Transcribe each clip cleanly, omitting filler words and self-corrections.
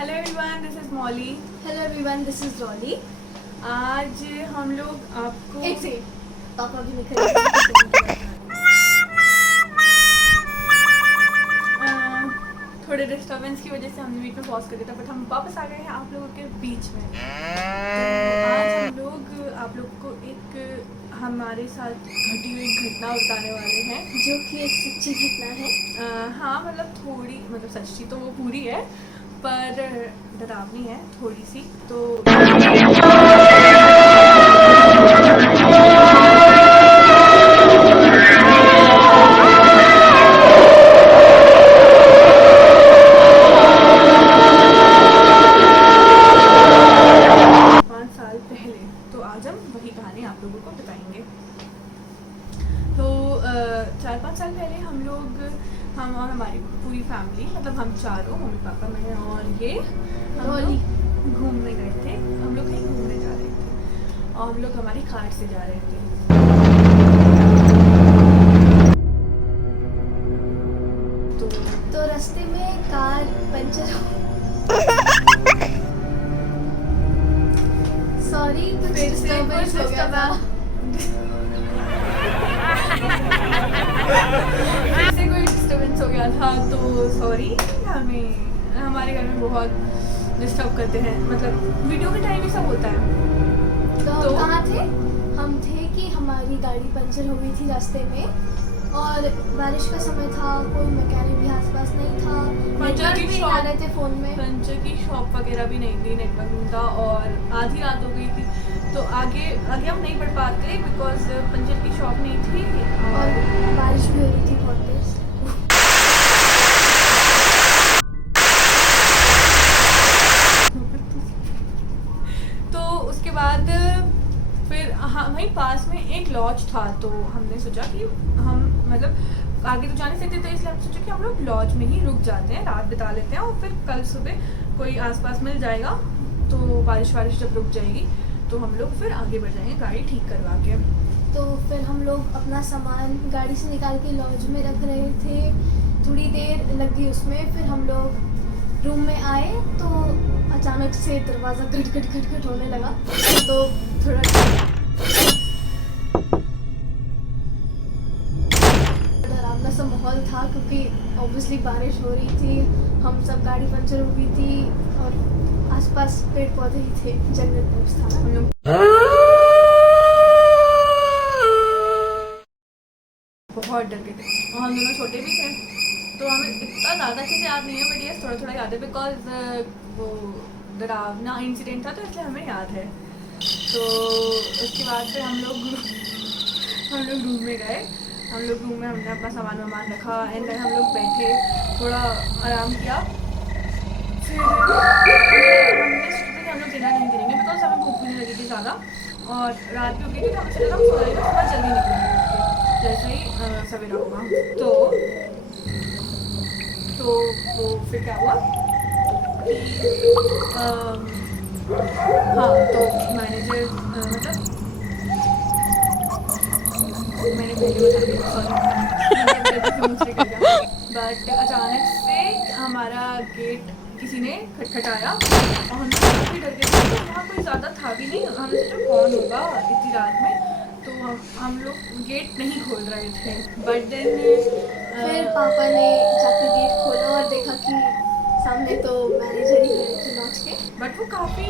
Hello everyone, this is Molly. Hello everyone, this is really. आज हम लोग आपको एक सेकंड, पापा भी निकल गए। थोड़े डिस्टर्बेंस की वजह से हमने बीच में पॉज कर दिया था, बट हम वापस आ गए हैं आप लोगों के बीच में। तो आज हम लोग आप लोग को एक हमारे साथ घटी हुई घटना बताने वाले हैं, जो कि एक सच्ची घटना है। हाँ मतलब थोड़ी, मतलब सच्ची तो वो पूरी है पर डरावनी है थोड़ी सी। तो 5 साल पहले, तो आज हम वही कहानी आप लोगों को बताएंगे। तो 4-5 साल पहले हम और हमारी पूरी फैमिली, मतलब हम चारों, मम्मी पापा मैं और ये, हम लोग घूमने गए थे। हम लोग कहीं घूमने जा रहे थे और हम लोग हमारी कार से जा रहे थे। तो रास्ते में कार पंचर हो, सॉरी कुछ डिस्टर्बेंस हो गया था। फिर से कोई डिस्टर्बेंस हो गया था, तो सॉरी। हमारे घर में बहुत डिस्टर्ब करते हैं, मतलब वीडियो के टाइम ही सब होता है। तो हम कहाँ थे? हम थे कि हमारी गाड़ी पंचर हो गई थी रास्ते में, और बारिश का समय था, कोई मैकेनिक भी आसपास नहीं था, पंचर की नेटवर्क भी नहीं आ रहे थे फ़ोन में, पंचर की शॉप वगैरह भी नहीं थी, नेटवर्क नहीं था और आधी रात हो गई थी। तो आगे हम नहीं बढ़ पाते बिकॉज पंचर की शॉप नहीं थी और बारिश भी हो रही थी बहुत तेज। तो उसके बाद फिर वहीं पास में एक लॉज था, तो हमने सोचा कि हम मतलब आगे तो जा नहीं सकते, तो इसलिए हमने सोचा कि हम लोग लॉज में ही रुक जाते हैं, रात बिता लेते हैं और फिर कल सुबह कोई आसपास मिल जाएगा, तो बारिश जब रुक जाएगी तो हम लोग फिर आगे बढ़ जाएंगे गाड़ी ठीक करवा के। तो फिर हम लोग अपना सामान गाड़ी से निकाल के लॉज में रख रहे थे, थोड़ी देर लग गई उसमें। फिर हम लोग रूम में आए तो अचानक से दरवाज़ा खट खट खट खट होने लगा, तो थोड़ा डरावना सा माहौल था, क्योंकि ऑब्वियसली बारिश हो रही थी, हम सब गाड़ी पंचर हो गई थी और आसपास पेड़ पौधे ही थे, जंगल टाइप्स था ना। हम लोग बहुत डर गए थे और हम दोनों छोटे भी थे, तो हमें इतना ज़्यादा अच्छे से याद नहीं है, बट ये थोड़ा थोड़ा याद है बिकॉज वो डरावना इंसिडेंट था, तो इसलिए हमें याद है। तो उसके बाद फिर हम लोग रूम में गए। हम लोग रूम में हमने अपना सामान वामान रखा एंड देन हम लोग बैठे, थोड़ा आराम किया। फिर हमने सोचा कि हम लोग डिनर नहीं करेंगे बिकॉज हमें भूख भी नहीं लगी थी ज़्यादा और रात भी हो गई थी, तो हमें सोचा हम सो जाएंगे, सुबह जल्दी निकलेंगे जैसे ही सवेरा होगा। तो वो फिर क्या हुआ कि हाँ, तो मैनेजर मतलब मैंने पहले बता दिया, सॉरी बट अचानक से हमारा गेट किसी ने खटखटाया और हम काफ़ी डर गए थे, तो वहाँ कोई ज़्यादा था भी नहीं, हमने सोचा कौन होगा इतनी रात में, तो हम लोग गेट नहीं खोल रहे थे। बट देन फिर पापा ने जाकर गेट खोला और देखा कि सामने तो मैनेजर ही खड़े थे लॉज के। बट वो काफ़ी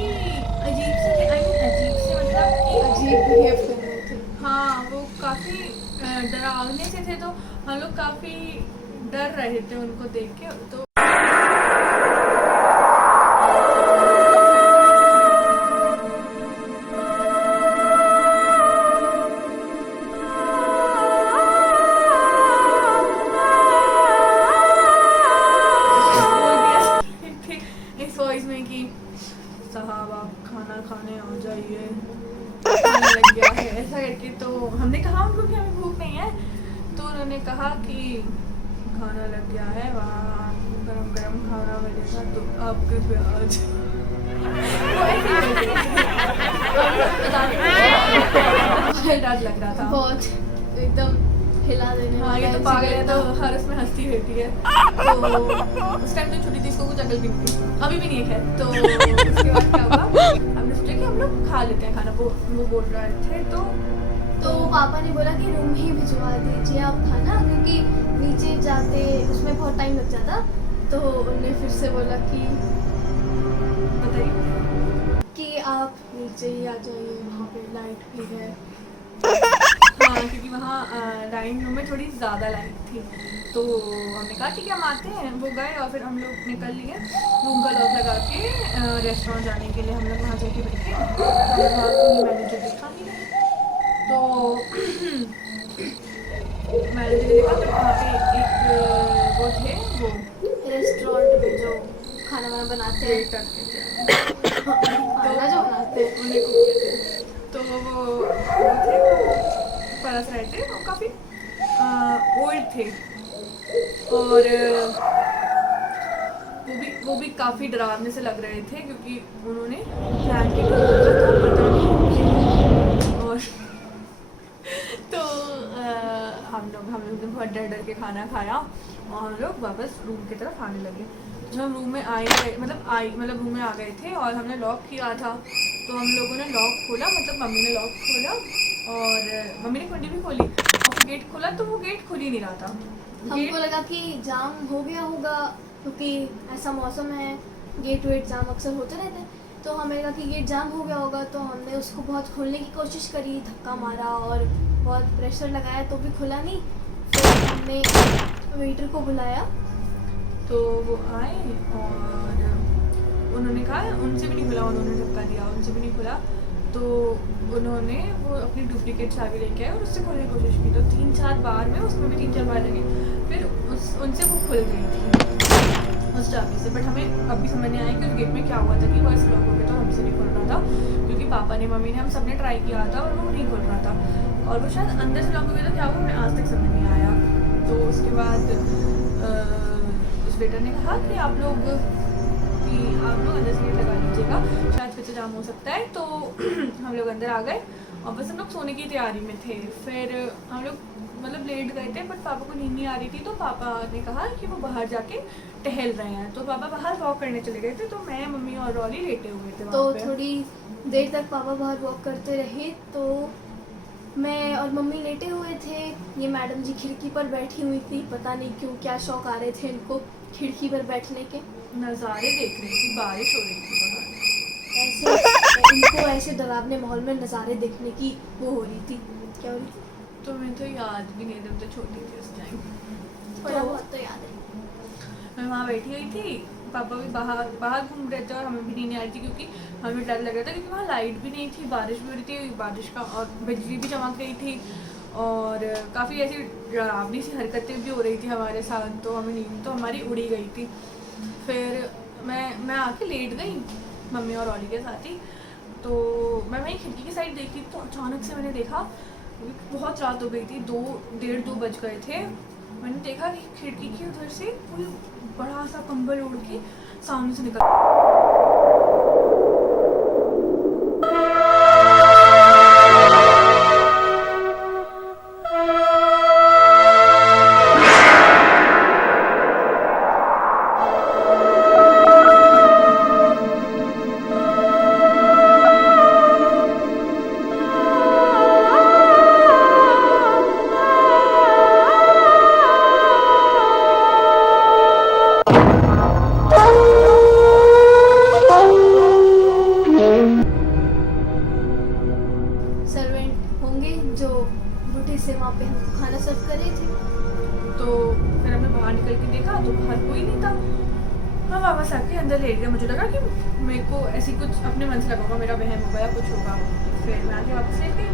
अजीब से थे, अजीब से मतलब कि अजीब बिहेव कर रहे थे। हाँ, वो काफ़ी डरावने से थे, तो हम लोग काफ़ी डर रहे थे उनको देख के। तो इस वॉइस में कि साहब आप खाना खाने आ जाइए, खाने लग गया है, ऐसा करके। तो हमने कहा उनको कि हमें भूख नहीं है, तो उन्होंने कहा कि खाना लग गया है, वहाँ गरम गरम खाना मिलेगा, तो आप कृपया आज डर लग रहा था बहुत एकदम हिला देने हाँ वाला ये तो है, पागल है, तो सिगरेट हर उसमें हंसती रहती है। तो उस टाइम जो छोटी थी इसको कुछ अकल भी नहीं थी, अभी भी नहीं है खैर। तो उसके बाद क्या हुआ, हमने सोचा कि हम लोग खा लेते हैं खाना, वो बोल रहे थे। तो पापा ने बोला कि रूम ही भिजवा दीजिए आप खाना, क्योंकि नीचे जाते उसमें बहुत टाइम लग जाता। तो उन्होंने फिर से बोला कि बताइए। आप नीचे ही आ जाइए, वहाँ पे लाइट भी है। हाँ क्योंकि वहाँ डाइनिंग रूम में थोड़ी ज़्यादा लाइट थी, तो हमने कहा ठीक है हम आते हैं। वो गए और फिर हम लोग निकल लिए रूम का लॉक लगा के रेस्टोरेंट जाने के लिए। हम लोग वहाँ जाके बैठे, वहाँ की मैनेजर देखा नहीं, तो मैनेजर ने देखा, बट वहाँ पे एक वो थे, वो रेस्टोरेंट में जो खाना वाना बनाते हैं, वेटर के थे, खाना जो बनाते हैं, उन्हें कुक कहते हैं। तो वो थे, वो परस रहे थे, वो काफ़ी ओल्ड थे, और वो भी काफ़ी डरावने से लग रहे थे, क्योंकि उन्होंने ब्लैंकेट पता नहीं। और तो हम लोग ने बहुत डर के खाना खाया, और हम लोग वापस रूम की तरफ आने लगे। जब हम रूम में मतलब रूम में आ गए थे और हमने लॉक किया था, तो हम लोगों ने लॉक खोला, मतलब मम्मी ने लॉक खोला और मम्मी ने कुंडी भी खोली, और फिर गेट खोला तो वो गेट खुल ही नहीं रहा था। हमको लगा कि जाम हो गया होगा, क्योंकि ऐसा मौसम है, गेट वेट जाम अक्सर होते रहते हैं। तो हमें लगा कि गेट जाम हो गया होगा, तो हमने उसको बहुत खोलने की कोशिश करी, धक्का मारा और बहुत प्रेशर लगाया, तो भी खुला नहीं। फिर हमने वेटर को बुलाया, तो वो आए और उन्होंने कहा, उनसे भी नहीं खुला, उन्होंने धक्का दिया, उनसे भी नहीं खुला। तो उन्होंने वो अपनी डुप्लीकेट चाबी लेके आए और उससे खोलने की कोशिश की, तो 3-4 बार में, उसमें भी 3-4 बार लगे, फिर उनसे वो खुल गई थी उस चाबी से। बट हमें अभी समझ नहीं आया कि उस गेट में क्या हुआ था, कि वो ऐसे लॉक हो गया था, हमसे नहीं खुल रहा था, क्योंकि पापा ने, मम्मी ने, हम सब ने ट्राई किया था और वो नहीं खुल रहा था, और वो शायद अंदर से लॉक हो गया था, क्या हुआ हमें आज तक समझ नहीं आया। तो उसके बाद उस वेटर ने कहा कि आप लोग अंदर से गेट लगा लीजिएगा, शायद फिर से जाम हो सकता है। तो हम लोग अंदर आ गए और बस हम लोग सोने की तैयारी में थे। फिर हम लोग मतलब लेट गए थे, बट पापा को नींद नहीं आ रही थी, तो पापा ने कहा कि वो बाहर जाके टहल रहे हैं, तो पापा बाहर वॉक करने चले गए थे, तो मैं, मम्मी और रॉली लेटे हुए थे तो वहाँ पे। थोड़ी देर तक पापा बाहर वॉक करते रहे, तो मैं और मम्मी लेटे हुए थे। ये मैडम जी खिड़की पर बैठी हुई थी, पता नहीं क्यों, क्या शौक आ रहे थे इनको खिड़की पर बैठने के। नज़ारे देख रही थी, बारिश हो रही थी बाहर। ऐसे इनको ऐसे डरावने माहौल में नज़ारे देखने की वो हो रही थी। क्या हो रही थी? तो मैं तो याद भी नहीं, जब तो छोटी थी उस टाइम। थोड़ा बहुत तो याद है। मैं वहाँ बैठी हुई थी, पापा भी बाहर घूम रहे थे, और हमें भी नींद नहीं आ रही थी, क्योंकि हमें डर लग रहा था, क्योंकि वहाँ लाइट भी नहीं थी, बारिश भी हो रही थी, बारिश का, और बिजली भी चमक रही थी, और काफ़ी ऐसी डरावनी सी हरकतें भी हो रही थी हमारे साथ, तो हमें नींद तो हमारी उड़ी गई थी। फिर मैं आके लेट गई मम्मी और ओली के साथ ही। तो मैं वहीं खिड़की की साइड देखती थी, तो अचानक से मैंने देखा, बहुत रात हो गई थी, 1:30-2 बज गए थे। मैंने देखा कि खिड़की की उधर से कोई बड़ा सा कंबल उड़ के सामने से निकल। सर्वेंट होंगे जो बूढ़े से वहाँ पे हमको खाना सर्व कर रहे थे। तो फिर हमने बाहर निकल के देखा, तो बाहर कोई नहीं था। मैं वापस आके अंदर लेट गया, मुझे लगा कि मेरे को ऐसी कुछ अपने मन से लगा होगा, मेरा वहम होगा या कुछ होगा। फिर मैं आके वापस लेट गई,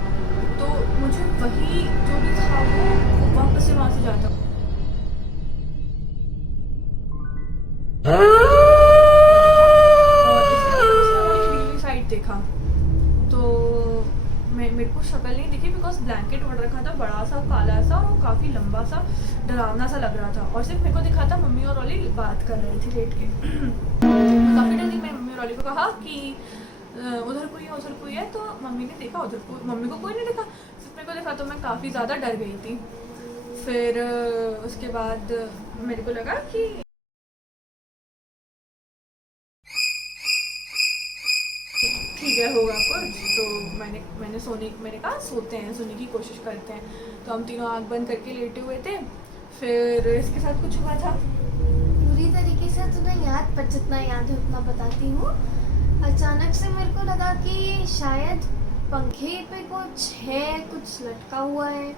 तो मुझे वही जो भी था वो वापस से वहाँ से जाता। और इसलिए साइड देखा, तो मेरे को शक्ल नहीं दिखी, बिकॉज ब्लैंकेट ओढ़ रखा था बड़ा सा काला सा, और काफ़ी लंबा सा डरावना सा लग रहा था, और सिर्फ मेरे को दिखा था मम्मी और ओली बात कर रहे थे लेट के। काफ़ी डर गई। मैं मम्मी और ओली को कहा कि उधर कोई है, उधर कोई है, तो मम्मी ने देखा, उधर को मम्मी को कोई नहीं दिखा, सिर्फ मेरे को देखा, तो मैं काफ़ी ज़्यादा डर गई थी। फिर उसके बाद मेरे को लगा कि ठीक है होगा कुछ, तो मैंने कहा सोते हैं, सोने की कोशिश करते हैं। तो हम तीनों आँख बंद करके लेटे हुए थे। फिर इसके साथ कुछ हुआ था। पूरी तरीके से तो नहीं याद, पर जितना याद है उतना बताती हूँ। अचानक से मेरे को लगा कि शायद पंखे पे कुछ है, कुछ लटका हुआ है।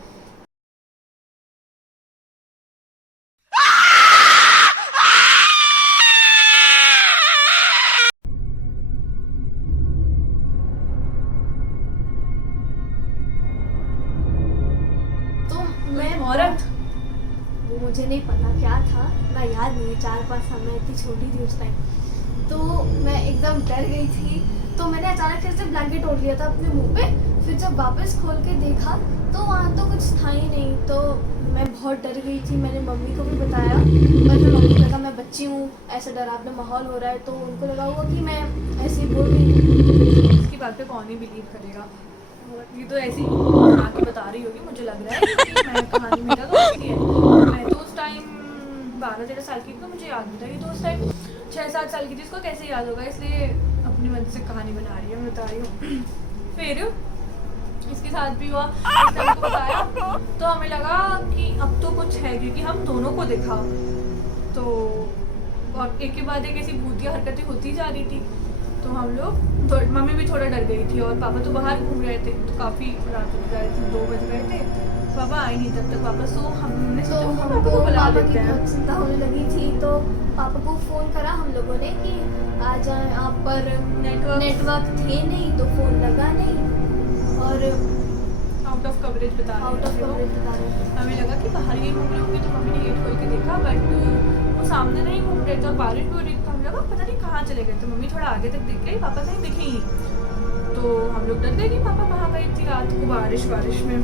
तो मैं औरत वो मुझे नहीं पता क्या था, मैं याद नहीं, 4-5 साल में इतनी छोटी थी उस टाइम। तो मैं एकदम डर गई थी, तो मैंने अचानक से ब्लैंकेट ओढ़ लिया था अपने मुंह पे। फिर जब वापस खोल के देखा तो वहाँ तो कुछ था ही नहीं, तो मैं बहुत डर गई थी। मैंने मम्मी को भी बताया, पर फिर मम्मी को लगा मैं बच्ची हूँ, ऐसा डरावना माहौल हो रहा है, तो उनको लगा हुआ कि मैं ऐसे ही बोल रही हूँ। इसकी बात पे कौन ही बिलीव करेगा। ये तो ऐसी बना के बता रही होगी, मुझे लग रहा है कि मैं कहानी मेरा तो असली है। मैं तो उस टाइम 12-13 साल की थी, तो मुझे याद नहीं था। ये तो उस टाइम 6-7 साल की थी, इसको कैसे याद होगा, इसलिए अपनी मन से कहानी बना रही है, मैं बता रही हूँ। फिर इसके साथ भी हुआ, इसने हमको बताया, तो हमें लगा कि अब तो कुछ है, क्योंकि हम दोनों को देखा। तो और एक के बाद एक ऐसी भूतिया हरकतें होती जा रही थी। तो हम लोग मम्मी भी थोड़ा डर गई थी, और पापा तो बाहर घूम रहे थे, तो काफ़ी रात हो गए थे, 2 बज गए थे। पापा आए नहीं तब तक वापस, तो हमने तो सोचा हमको पापा को बुला पापा लेते की हैं। बहुत चिंता होने लगी थी, तो पापा को फ़ोन करा हम लोगों ने कि आ जाएं आप, पर नेटवर्क थे नहीं, तो फ़ोन लगा नहीं, और आउट ऑफ कवरेज बता रहे आउट ऑफ थे वो। कवरेज बता रहे थे। हमें लगा कि बाहर ही घूम रहे होंगे, तो मम्मी ने गेट खोल के देखा, बट वो सामने नहीं घूम रहे थे और बारिश भी हो रही थी। तो हम लगा पता नहीं कहाँ चले गए, तो मम्मी थोड़ा आगे तक देख गई, पापा कहीं दिखे ही नहीं। तो हम लोग डर गए कि पापा कहाँ गए थी रात को बारिश में।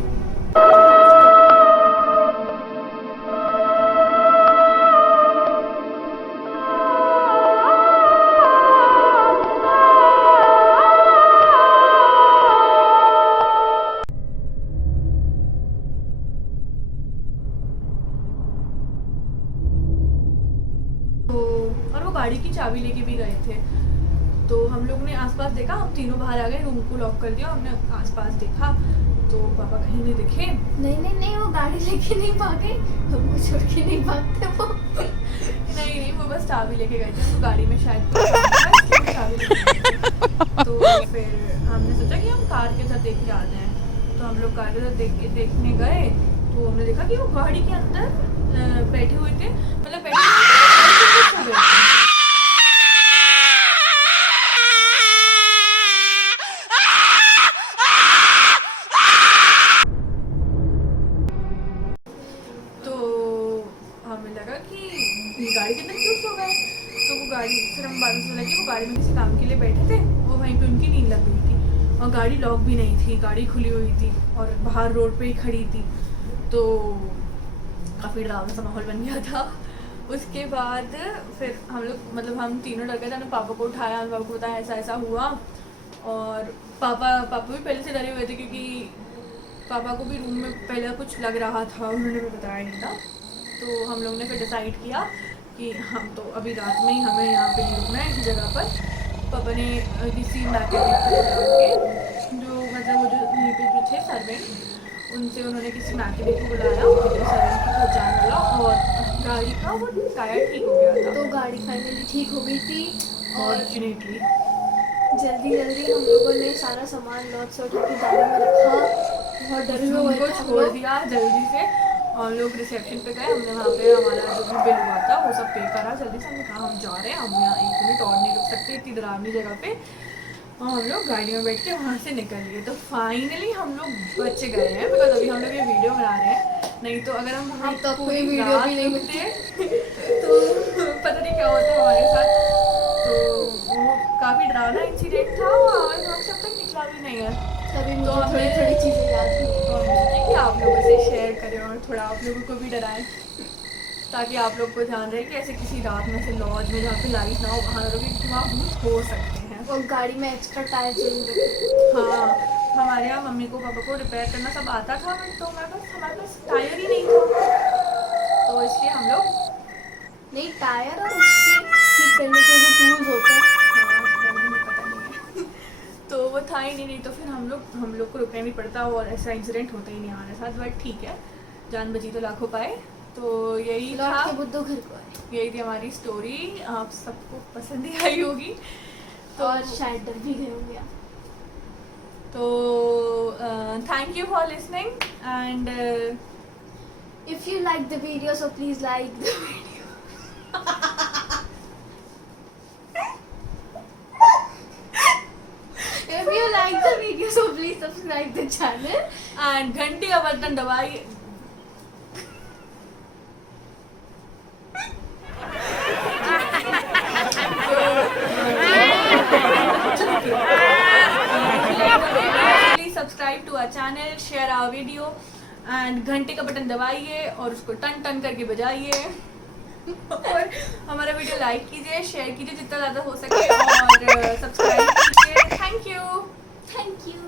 और वो गाड़ी की चाबी लेके भी गए थे। तो हम लोग ने आसपास देखा, हम तीनों बाहर आ गए, रूम को लॉक कर दिया, हमने आसपास देखा, तो पापा कहीं नहीं दिखे। नहीं, वो गाड़ी लेके नहीं भागे, हमको छोड़ के नहीं भागते वो। नहीं, वो बस चाबी लेके गए थे, तो गाड़ी में शायद चाबी लेके गए। तो फिर हमने सोचा कि हम कार के साथ देख के आते हैं। तो हम लोग कार के साथ देखने गए, तो हमने देखा कि वो गाड़ी के अंदर बैठे हुए थे, मतलब बैठे हुए थे। तो हमें लगा कि गाड़ी के अंदर क्यों सो गए। तो वो गाड़ी, फिर हम बाद में सुना कि वो गाड़ी में किसी काम के लिए बैठे थे, वो वहीं पे उनकी नींद लग गई थी, और गाड़ी लॉक भी नहीं थी, गाड़ी खुली हुई थी और बाहर रोड पे ही खड़ी थी। तो काफ़ी डरावना सा माहौल बन गया था। उसके बाद फिर हम लोग, मतलब हम तीनों डर गए थे, हमने पापा को उठाया, पापा को बताया ऐसा ऐसा हुआ। और पापा भी पहले से डरे हुए थे, क्योंकि पापा को भी रूम में पहले कुछ लग रहा था, उन्होंने भी बताया नहीं था। तो हम लोग ने फिर डिसाइड किया कि हम तो अभी रात में ही हमें यहाँ पे नहीं रुकना है इसी जगह पर। पापा ने किसी मैकेनिक को बुला के, जो मतलब वो जो यहीं पे जो थे सर्वेंट, उनसे उन्होंने किसी मैकेनिक को बुलाया, सर्वेंट की पहचान वाला, और गाड़ी का वो टायर ठीक हो गया था। तो गाड़ी फाइनली ठीक हो गई थी, और फॉर्चुनेटली जल्दी हम लोगों ने सारा सामान लॉक से उठा के गाड़ी में रखा। बहुत डरे हुए उनको थे हम छोड़ लोग। दिया जल्दी से, और लोग रिसेप्शन पे गए, हमने वहाँ पे हमारा जो भी बिल हुआ था वो सब पे करा जल्दी से। हमने कहा हम जा रहे हैं, हम यहाँ 1 मिनट और नहीं रुक सकते इतनी डरावनी जगह पे। और हम लोग गाड़ी में बैठ के वहाँ से निकल गए। तो फाइनली हम लोग बच गए हैं, बिकॉज अभी हम लोग ये वीडियो बना रहे हैं, नहीं तो अगर हम वहाँ तो पूरी कोई वीडियो रात भी नहीं रुकते तो पता नहीं क्या होता हमारे साथ। तो वो काफ़ी डरावना इंसिडेंट था, और हम सब तक निकला भी नहीं है। तभी तो मुझे थोड़ी चीज़ें याद हुई। तो हम सोचे कि आप लोगों से शेयर करें और थोड़ा आप लोगों को भी डराएं, ताकि आप लोग को ध्यान रहे कि ऐसे किसी रात में से लॉज में जहाँ पे लाइट ना हो, वहाँ लोग वहाँ भूत हो सकते हैं। और गाड़ी में एक्स्ट्रा टायर जरूर रखें। हाँ, हमारे यहाँ मम्मी को पापा को रिपेयर करना सब आता था, तो हमारे पास टायर ही नहीं था, तो इसलिए हम लोग नहीं, टायर और उसके ठीक करने के जो टूल्स होते हैं, हाँ, उसके बारे में पता नहीं है तो वो था ही नहीं, तो फिर हम लोग को रुकना भी पड़ता और ऐसा इंसिडेंट होता ही नहीं हमारे साथ। बट ठीक है, जान बची तो लाखों पाए। तो यही लौट था, के बुद्धू घर को आए। यही थी हमारी स्टोरी। आप सबको पसंद ही आई होगी तो और शायद डर भी गए होंगे आप। तो thank you for listening and If you like the video, so please like the video. If you like the video, so please subscribe the channel. And घंटी का बटन दबाइए। Please subscribe to our channel, share our video and घंटे का button दबाइए और उसको ton ton करके बजाइए और हमारा वीडियो लाइक कीजिए, शेयर कीजिए जितना ज़्यादा हो सके और सब्सक्राइब कीजिए। Thank you. Thank you.